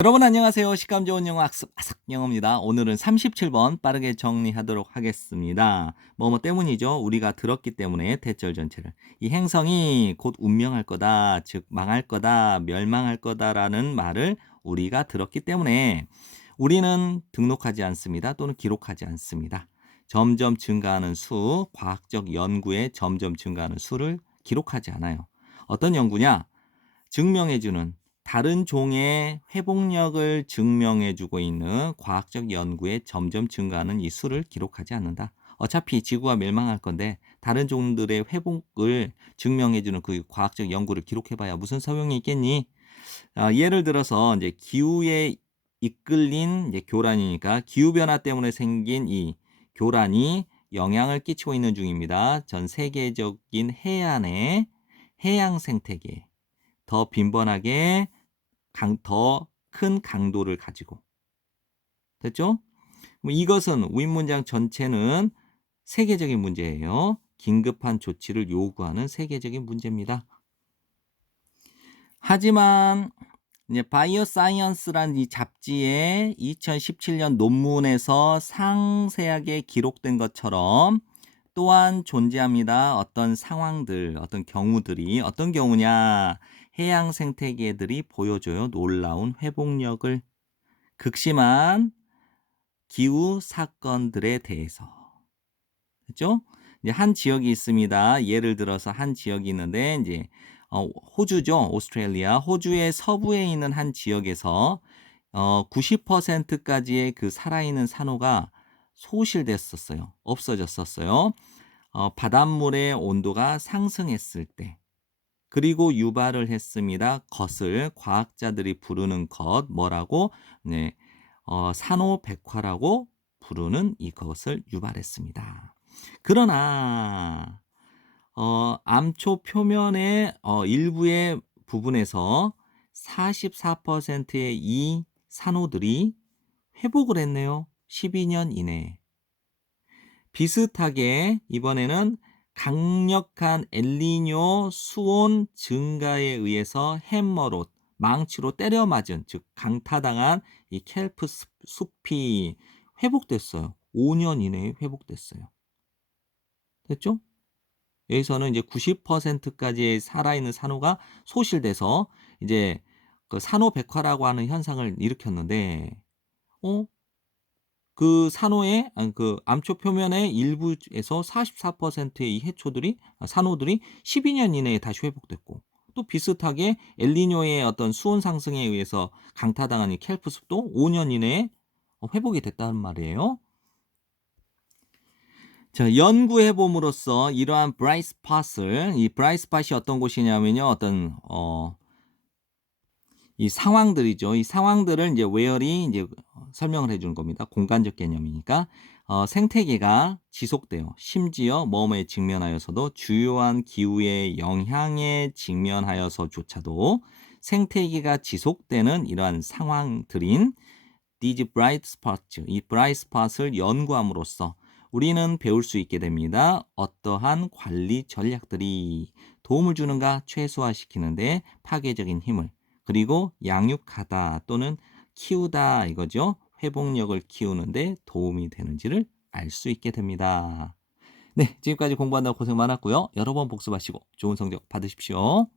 여러분 안녕하세요. 식감 좋은 영어 학습 아삭영어입니다. 오늘은 37번 빠르게 정리하도록 하겠습니다. 뭐뭐 때문이죠. 우리가 들었기 때문에 대절 전체를. 이 행성이 곧 운명할 거다, 즉 망할 거다, 멸망할 거다라는 말을 우리가 들었기 때문에 우리는 등록하지 않습니다. 또는 기록하지 않습니다. 점점 증가하는 수, 과학적 연구에 점점 증가하는 수를 기록하지 않아요. 어떤 연구냐? 증명해주는 다른 종의 회복력을 증명해주고 있는 과학적 연구에 점점 증가하는 이 수를 기록하지 않는다. 어차피 지구가 멸망할 건데 다른 종들의 회복을 증명해주는 그 과학적 연구를 기록해봐야 무슨 소용이 있겠니? 예를 들어서 이제 기후에 이끌린 이제 교란이니까 기후 변화 때문에 생긴 이 교란이 영향을 끼치고 있는 중입니다. 전 세계적인 해안의 해양 생태계 더 빈번하게 더 큰 강도를 가지고 됐죠? 이것은 윗문장 전체는 세계적인 문제예요. 긴급한 조치를 요구하는 세계적인 문제입니다. 하지만 이제 바이오 사이언스라는 이 잡지의 2017년 논문에서 상세하게 기록된 것처럼 또한 존재합니다. 어떤 상황들, 어떤 경우들이 어떤 경우냐? 해양 생태계들이 보여줘요. 놀라운 회복력을. 극심한 기후 사건들에 대해서. 그죠? 이제 한 지역이 있습니다. 예를 들어서 한 지역이 있는데 이제 호주죠. 오스트레일리아. 호주의 서부에 있는 한 지역에서 90%까지의 그 살아있는 산호가 소실됐었어요. 없어졌었어요. 바닷물의 온도가 상승했을 때. 그리고 유발을 했습니다. 것을 과학자들이 부르는 것 뭐라고? 네, 산호백화라고 부르는 이것을 유발했습니다. 그러나 암초 표면의 일부의 부분에서 44%의 이 산호들이 회복을 했네요. 12년 이내에. 비슷하게 이번에는 강력한 엘니뇨 수온 증가에 의해서 해머로 망치로 때려 맞은 즉 강타당한 이 켈프 숲이 회복됐어요. 5년 이내에 회복됐어요. 됐죠? 여기서는 이제 90%까지의 살아있는 산호가 소실돼서 이제 그 산호백화라고 하는 현상을 일으켰는데 그 산호의 그 암초 표면의 일부에서 44%의 이 해초들이 산호들이 12년 이내에 다시 회복됐고 또 비슷하게 엘니뇨의 어떤 수온 상승에 의해서 강타당한 이 켈프 숲도 5년 이내에 회복이 됐다는 말이에요. 자, 연구해 봄으로써 이러한 브라이트 스팟을 이 브라이트 스팟이 어떤 곳이냐면요. 어떤 이 상황들이죠. 이 상황들을 이제 웨어리 이제 설명을 해주는 겁니다. 공간적 개념이니까 생태계가 지속돼요. 심지어 뭐뭐에 직면하여서도 주요한 기후의 영향에 직면하여서조차도 생태계가 지속되는 이러한 상황들인 these bright spots, 이 bright spot을 연구함으로써 우리는 배울 수 있게 됩니다. 어떠한 관리 전략들이 도움을 주는가 최소화시키는데 파괴적인 힘을 그리고 양육하다 또는 키우다 이거죠. 회복력을 키우는데 도움이 되는지를 알 수 있게 됩니다. 네, 지금까지 공부한다고 고생 많았고요. 여러 번 복습하시고 좋은 성적 받으십시오.